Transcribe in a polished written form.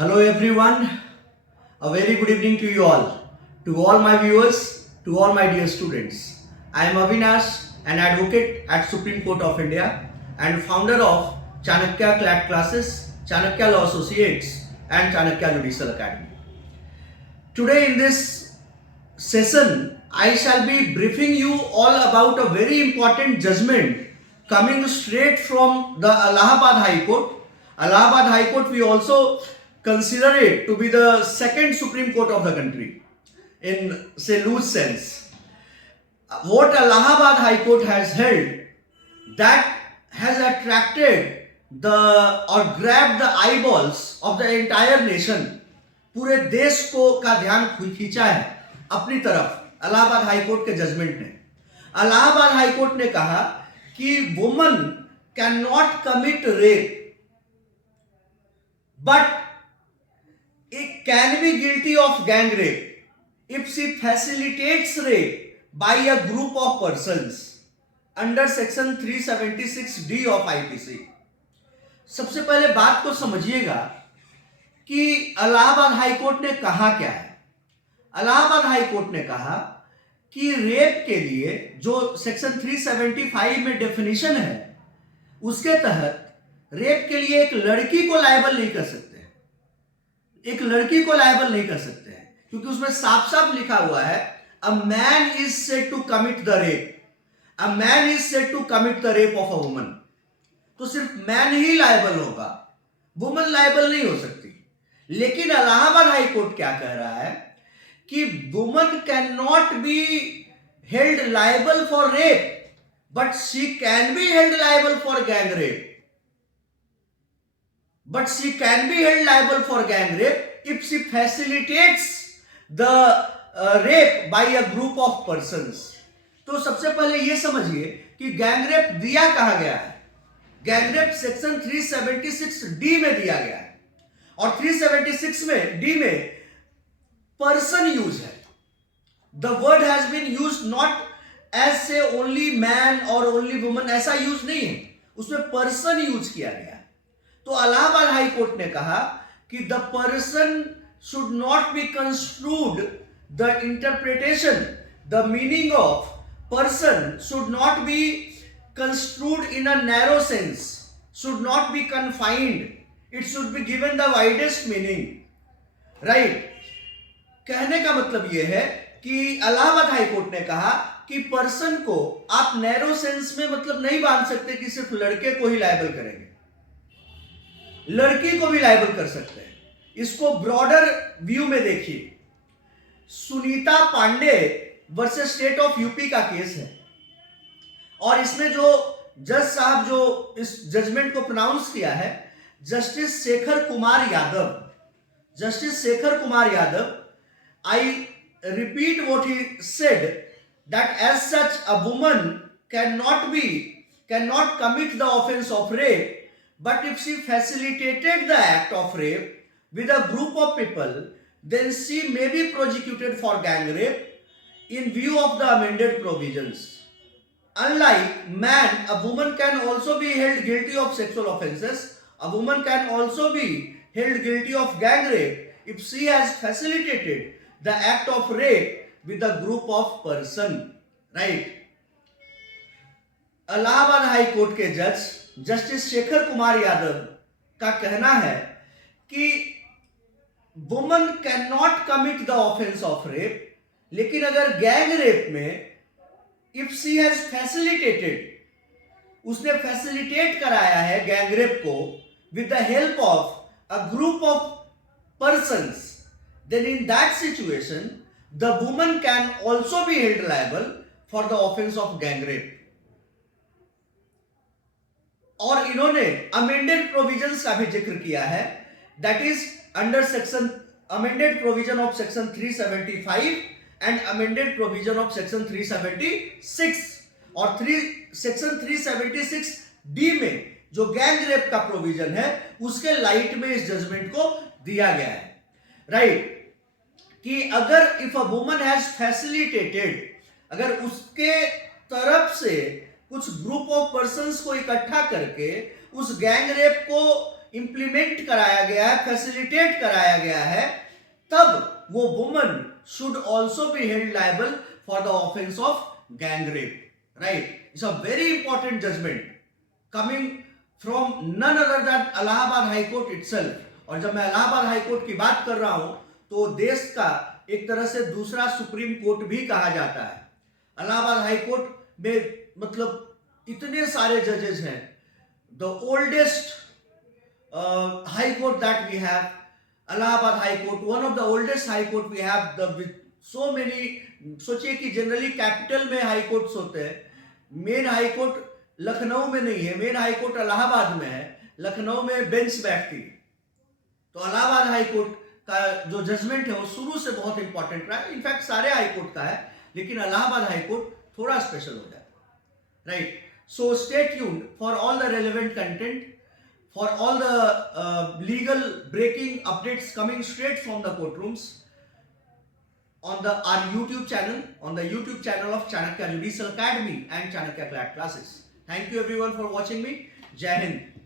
Hello everyone, a very good evening to all my viewers, to all my dear students. I am Avinash, an advocate at Supreme Court of India and founder of Chanakya CLAT classes, Chanakya Law Associates and Chanakya Judicial Academy. Today in this session, I shall be briefing you all about a very important judgment coming straight from the Allahabad High Court. Allahabad High Court, we also consider it to be the second Supreme Court of the country in, say, loose sense. What Allahabad High Court has held, that has attracted or grabbed the eyeballs of the entire nation. पूरे देश को का ध्यान खींचा है अपनी तरफ Allahabad High court के जजमेंट ने। इलाहाबाद हाई कोर्ट ने कहा कि woman can not commit rape but it can be guilty of gang rape if she facilitates rape by a group of persons under section 376D of IPC। सबसे पहले बात को समझिएगा कि इलाहाबाद हाई कोर्ट ने कहा क्या है। इलाहाबाद हाई कोर्ट ने कहा कि रेप के लिए जो सेक्शन 375 में डेफिनेशन है, उसके तहत रेप के लिए एक लड़की को लायबल नहीं कर सकते, एक लड़की को लायबल नहीं कर सकते हैं, क्योंकि उसमें साफ साफ लिखा हुआ है a man is said to commit the rape, a man is said to commit the rape of a woman. तो सिर्फ मैन ही लायबल होगा, वुमन लायबल नहीं हो सकती। लेकिन इलाहाबाद हाई कोर्ट क्या कह रहा है कि woman can not be held liable for rape but she can be held liable for gang rape. But she can be held liable for gang rape if she facilitates the rape by a group of persons। तो सबसे पहले ये समझिए कि gang rape दिया कहाँ गया है। गैंग रेप सेक्शन 376D में दिया गया है और 376 में डी में पर्सन यूज है। The word has been use not as से ओनली मैन और ओनली वुमन, ऐसा यूज नहीं है, उसमें पर्सन यूज किया गया है। तो इलाहाबाद हाई कोर्ट ने कहा कि the person should not be construed, the interpretation, the meaning of person should not be construed in a narrow sense, should not be confined, it should be given the widest meaning. Right, कहने का मतलब यह है कि Allahabad High court ने कहा कि person को आप नैरो सेंस में मतलब नहीं बांध सकते कि सिर्फ लड़के को ही लायबल करेंगे, लड़की को भी लायबल कर सकते हैं। इसको ब्रॉडर व्यू में देखिए। Sunita Pandey versus State of UP का केस है और इसमें जो जज साहब जो इस जजमेंट को प्रोनाउंस किया है, justice Shekhar Kumar Yadav. Justice Shekhar Kumar Yadav, I repeat what he said that as such a woman can not commit the offence of rape, but if she facilitated the act of rape with a group of people, then she may be prosecuted for gang rape in view of the amended provisions. Unlike man, a woman can also be held guilty of sexual offences. A woman can also be held guilty of gang rape if she has facilitated the act of rape with a group of person. Right? Allahabad High court के जज justice Shekhar Kumar Yadav का कहना है कि woman can not commit the offence of rape, लेकिन अगर gang rape में if she has facilitated, उसने फैसिलिटेट कराया है गैंग रेप को with the help of a group of persons, then in that situation the woman can also be held liable for the offence of gang rape. और इन्होंने amended provisions का भी जिक्र किया है, that is under section amended provision of section 375 and amended provision of section 376। और section 376D में जो गैंग रेप का प्रोविजन है, उसके लाइट में इस जजमेंट को दिया गया है। राइट, कि अगर if a woman has facilitated, अगर उसके तरफ से कुछ ग्रुप ऑफ पर्संस को इकट्ठा करके उस गैंग रेप को इंप्लीमेंट कराया गया है, फैसिलिटेट कराया गया है, तब वो woman should also be held liable for the offence of gang rape, right? It's a very important judgement coming from none other than Allahabad High Court itself. और जब मैं इलाहाबाद हाई कोर्ट की बात कर रहा हूं तो देश का एक तरह से दूसरा सुप्रीम कोर्ट भी कहा जाता है। इलाहाबाद हाई कोर्ट में मतलब इतने सारे जजेस हैं, the oldest high court that we have, Allahabad High Court, one of the oldest high court we have, the with so many, सोचिए कि जनरली कैपिटल में हाई कोर्ट्स होते हैं, मेन हाई कोर्ट लखनऊ में नहीं है, मेन हाई कोर्ट इलाहाबाद में है, लखनऊ में बेंच बैठती है। तो इलाहाबाद हाई कोर्ट का जो जजमेंट है वो शुरू से बहुत इंपॉर्टेंट रहा है, इनफैक्ट सारे हाई कोर्ट का है, लेकिन इलाहाबाद हाई कोर्ट थोड़ा स्पेशल हो जाता है, right? So stay tuned for all the relevant content, for all the legal breaking updates coming straight from the courtrooms on our YouTube channel, on the YouTube channel of Chanakya Judicial Academy and Chanakya Classes. Thank you everyone for watching me. Jai Hind.